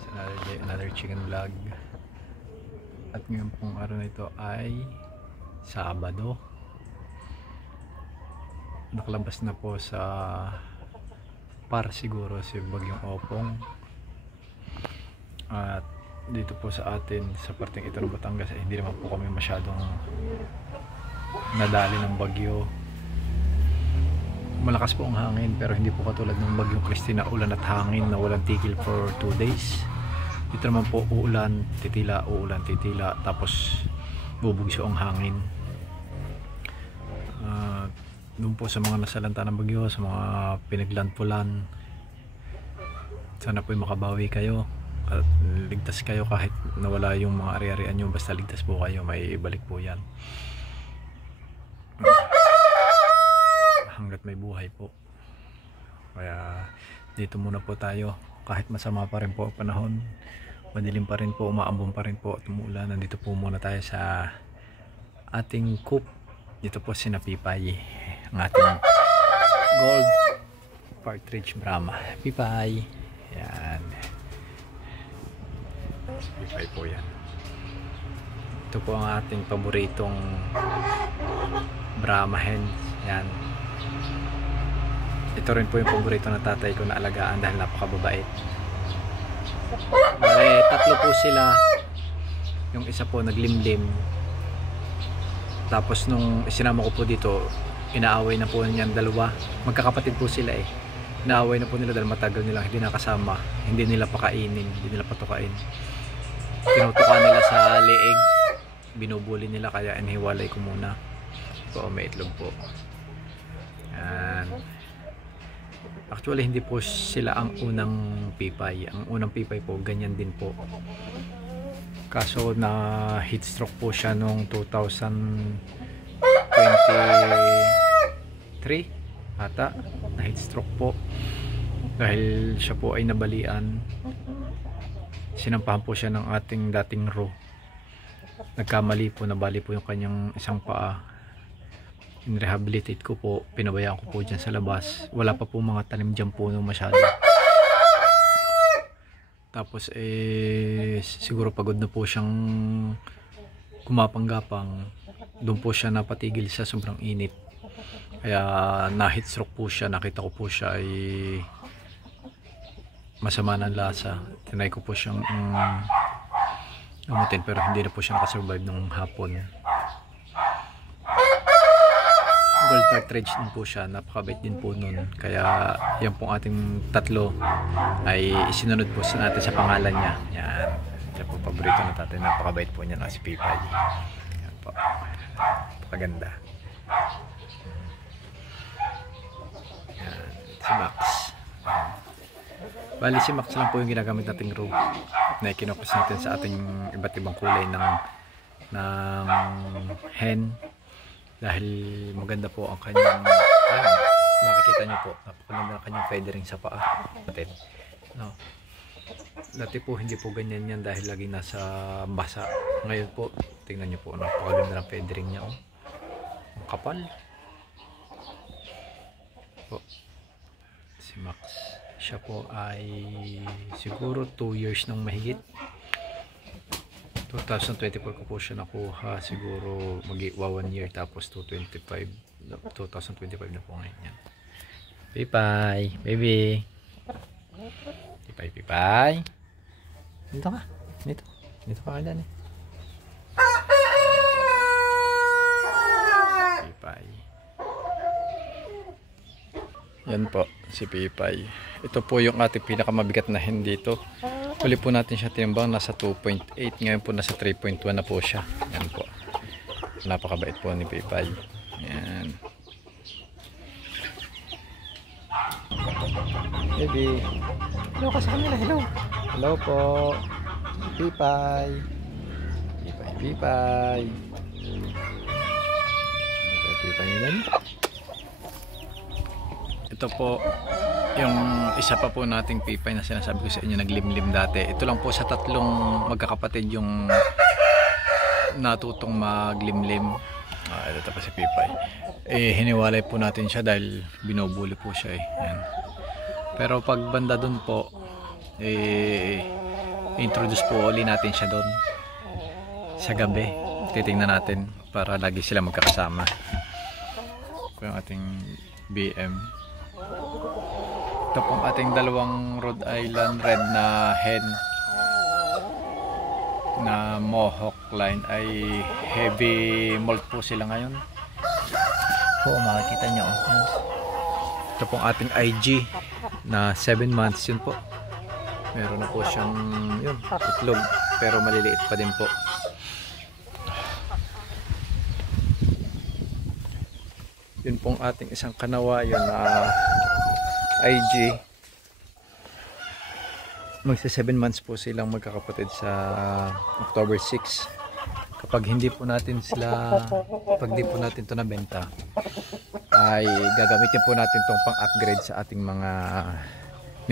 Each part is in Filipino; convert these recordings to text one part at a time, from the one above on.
It's another day, another chicken vlog. At ngayon pong araw na ito ay Sabado. Nakalabas na po sa par siguro si Bagyong Opong. At dito po sa atin sa parteng ito ng Batangas ay hindi naman po kami masyadong nadali ng bagyo. Malakas po ang hangin pero hindi po katulad ng Bagyong Christine na ulan at hangin na walang tigil for 2 days. Dito naman po uulan, titila, tapos bubugso ang hangin. Doon po sa mga nasalanta ng bagyo, sa mga pinaglandpulan, sana po makabawi kayo at ligtas kayo kahit nawala yung mga ari-arian nyo, basta ligtas po kayo, may ibalik po yan hanggat may buhay po. Kaya dito muna po tayo kahit masama pa rin po ang panahon, madilim pa rin po, umaambon pa rin po at umulan. Nandito po muna tayo sa ating coop. Dito po si Pipay, ang ating gold partridge Brahma. Pipay, yan, si Pipay po yan. Ito po ang ating paboritong Brahma hen. Yan, ito rin po yung paborito ng tatay ko na alagaan dahil napakababait. Bale, tatlo po sila. Yung isa po naglimlim. Tapos nung isinama ko po dito, inaaway na po niyan dalawa. Magkakapatid po sila eh. Inaaway na po nila dahil matagal nilang hindi nakasama. Hindi nila pakainin, hindi nila patukain. Tinutukan nila sa leeg. Binubuli nila kaya inihiwalay ko muna. So may itlog po. Yan. Actually hindi po sila ang unang pipay. Ang unang pipay po ganyan din po. Kaso na heat stroke po siya noong 2023 ata. Na heat stroke po. Dahil siya po ay nabalian. Sinampahan po siya ng ating dating row. Nagkamali po, nabali po yung kanyang isang paa. In-rehabilitate ko po, pinabayaan ko po dyan sa labas. Wala pa po mga tanim dyan po no masyado. Tapos siguro pagod na po siyang gumapang-gapang. Doon po siya napatigil sa sobrang init. Kaya na heat stroke po siya. Nakita ko po siya ay masama ng lasa. Tinay ko po siyang gamutin pero hindi na po siya nakasurvive ng hapon. Gold partridge din po siya, napakabait din po nun. Kaya yan pong ating tatlo ay isinunod po sa natin sa pangalan niya. Yan, yan po paborito na tatay, napakabait po niya na si Pipay. Yan po, napakaganda. Yan, si Max. Bali si Max lang po yung ginagamit nating row na kinukos natin sa ating iba't ibang kulay ng hen. Dahil maganda po ang kanyang makikita nyo po, napakaganda ng kanyang feathering sa paa natin, no? Dati po hindi po ganyan yan dahil lagi nasa basa. Ngayon po tingnan nyo po, napakaganda ng feathering niya, oh. Ang kapal po. Si Max, siya po ay siguro 2 years nang mahigit. 2024 ko po siya nakuha, siguro mag-1 year, tapos 2025 na po ngayon yan. Pipay, baby. Pipay. Dito ka. Dito ka dyan eh. Pipay. Yan po, si Pipay. Ito po yung ating pinakamabigat na hen dito. Huli po natin siya timbang, nasa 2.8. Ngayon po nasa 3.1 na po siya. Yan po. Napakabait po ni Pipay. Yan. Baby. Hello ka sa kanila. Hello. Hello po. Pipay. Pipay. Pipay nila. Ito po yung isa pa po nating Pipay na sinasabi ko sa inyo, naglimlim dati. Ito lang po sa tatlong magkakapatid yung natutong maglimlim. Ito pa si Pipay. Hiniwalay po natin siya dahil binubuli po siya eh. Yan. Pero pag banda dun po, introduce po uli natin siya doon sa gabi. Titingnan natin para lagi sila magkakasama. Ito yung ating BM. Ito pong ating dalawang Rhode Island Red na hen na Mohawk line ay heavy molt po sila ngayon. Po, makikita nyo. Yan. Ito pong ating IG na 7 months yun po. Meron na po siyang yun, itlog pero maliliit pa din po. Yun pong ating isang kanawa yun na IG. Magsa 7 months po silang magkakapatid sa October 6. Kapag hindi po natin sila, pag di po natin ito nabenta, ay gagamitin po natin itong pang upgrade sa ating mga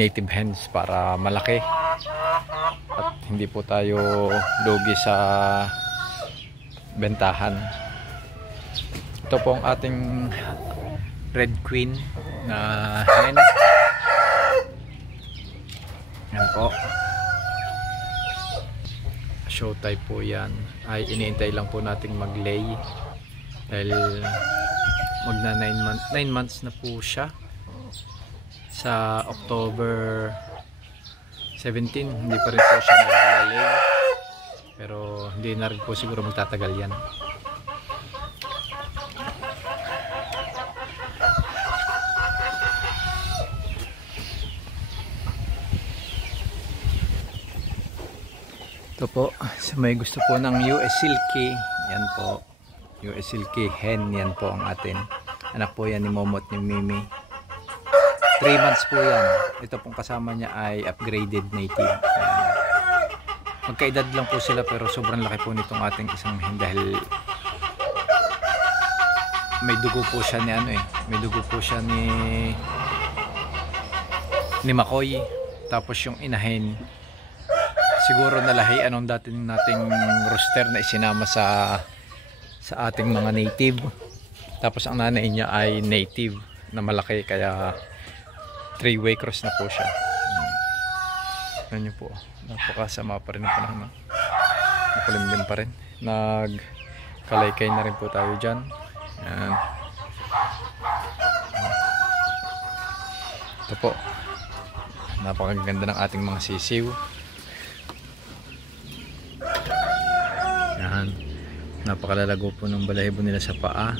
native hens para malaki at hindi po tayo lugi sa bentahan. Ito po ang ating Red Queen na hen. Yan po, show type po yan. Ay iniintay lang po nating mag-lay dahil magna 9 months na po siya sa October 17. Hindi pa rin po siya nag-lay pero hindi na rin po siguro magtatagal yan. Ito po, sa may gusto po ng US Silky, yan po, US Silky hen, yan po ang atin. Anak po yan ni Momot ni Mimi. 3 months po yan. Ito pong kasama niya ay upgraded native. Yan. Magkaedad lang po sila pero sobrang laki po nitong ating isang hen dahil may dugo po siya ni ano eh. May dugo po siya ni Makoy. Tapos yung inahin siguro nalahian ang dating nating rooster na isinama sa ating mga native. Tapos ang nanay niya ay native na malaki kaya 3-way cross na po siya. Yan nyo po, napakasama pa rin ang panahon. Makulimlim pa rin. Nagkalaykay na rin po tayo dyan. Yan. Ito po, napakaganda ng ating mga sisiw. Yan. Napakalalago po ng balahibo nila sa paa.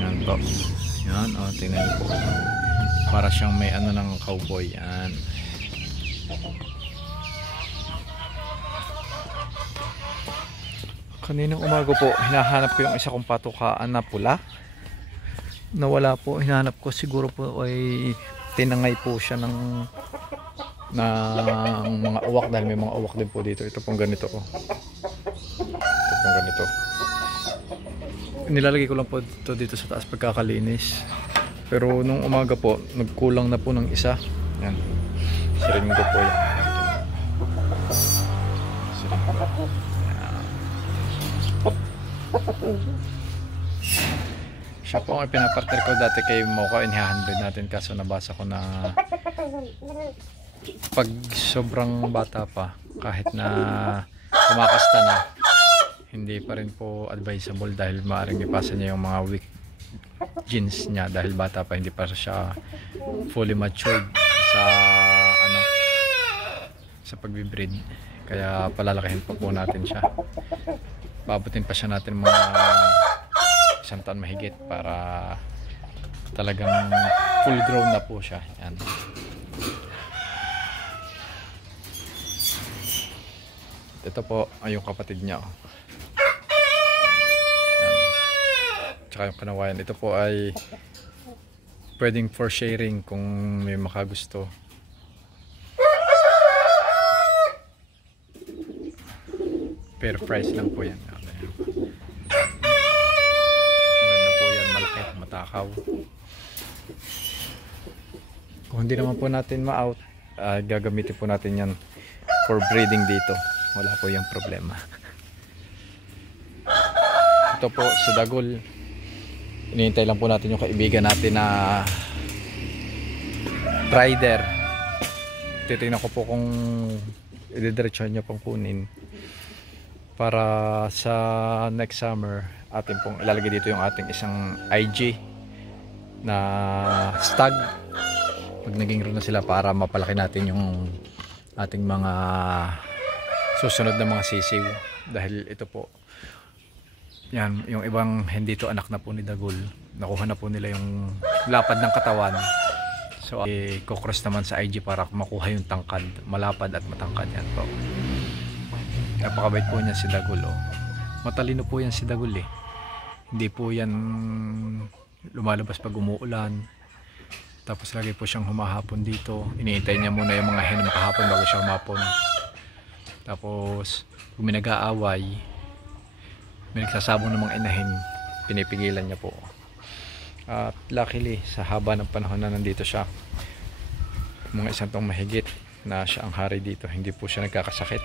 Yan po. Yan, o, tingnan niyo po. Para siyang may ano ng cowboy. Yan. Kaninang umaga po, hinahanap ko yung isa kong patukaan na pula. Nawala po, hinahanap ko. Siguro po ay tinangay po siya ng mga uwak dahil may mga uwak din po dito. Ito pong ganito oh. Ito pong ganito. Nilalagay ko lang po ito dito sa taas pagkakalinis. Pero nung umaga po, nagkulang na po ng isa. Yan. Sirin ko po yan. Sirin ko. Siya po ang pinapartner ko dati kay Mocha. Inihahandle natin kaso nabasa ko na pag sobrang bata pa, kahit na kumakasta na, hindi pa rin po advisable dahil maaaring ipasa niya yung mga weak genes niya dahil bata pa, hindi pa siya fully matured sa ano, sa pagbibreed. Kaya palalakihin pa po natin siya. Babutin pa siya natin mga 1 taon mahigit para talagang full grown na po siya. Yan. Ito po ay yung kapatid niya. Tsaka yung kanawayan. Ito po ay pwedeng for sharing kung may makagusto. Fair price lang po yan. Maganda po yan, malaki, matakaw. Kung hindi naman po natin ma-out, gagamitin po natin yan for breeding dito. Wala po yung problema. Ito po si Dagol. Inihintay lang po natin yung kaibigan natin na rider. titingnan ko po kung ididiretso niya pang kunin para sa next summer. Atin pong ilalagay dito yung ating isang IG na stag. Pag naging rin na sila, para mapalaki natin yung ating mga susunod na mga sisiw. Dahil ito po, yan, yung ibang hindi to anak na po ni Dagul, nakuha na po nila yung lapad ng katawan. So kukross naman sa IG para makuha yung tangkad, malapad at matangkad. Yan po, napakabait po niya si Dagul, oh. Matalino po yan si Dagul eh. Hindi po yan lumalabas pag umuulan. Tapos lagi po siyang humahapon dito. Iniintay niya muna yung mga hen makahapon bago siya humapon. Tapos kung may nag-aaway, may nagsasabong ng mga inahin, pinipigilan niya po. At luckily, sa haba ng panahon na nandito siya, mga isang taong mahigit na siya ang hari dito, hindi po siya nagkakasakit.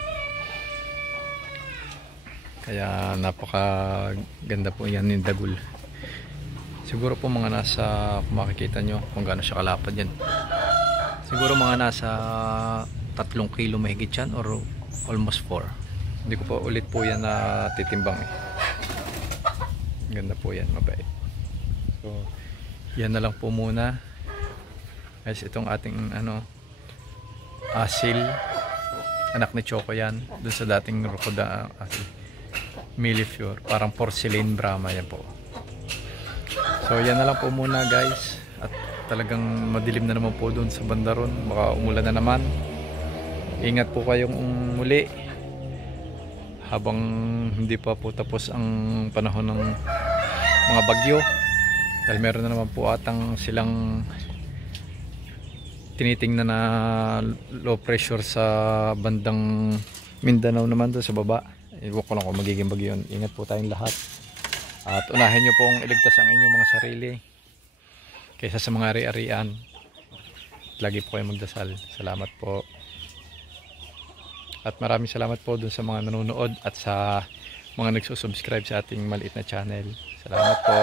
Kaya napakaganda po yan ni Dagul. Siguro po mga nasa, kung makikita nyo kung gaano siya kalapad yan, siguro mga nasa 3 kilo mahigit yan, or almost 4. Hindi ko pa ulit po yan na titimbang eh. Ganda po yan, mabait. So yan na lang po muna guys, itong ating asil, anak ni Choco yan, dun sa dating Rokoda Millefleur, parang porcelain Brahma yan po. So yan na lang po muna guys, at talagang madilim na naman po doon sa banda ron, baka umulan na naman. Ingat po kayong muli habang hindi pa po tapos ang panahon ng mga bagyo, dahil meron na naman po atang silang tinitingnan na low pressure sa bandang Mindanao naman, doon sa baba. Iwan ko lang kung magiging bagyo yun. Ingat po tayong lahat. At unahin nyo pong iligtas ang inyong mga sarili kaysa sa mga ari-arian. Lagi po kayong magdasal. Salamat po. At maraming salamat po dun sa mga nanonood at sa mga nagsusubscribe sa ating maliit na channel. Salamat po.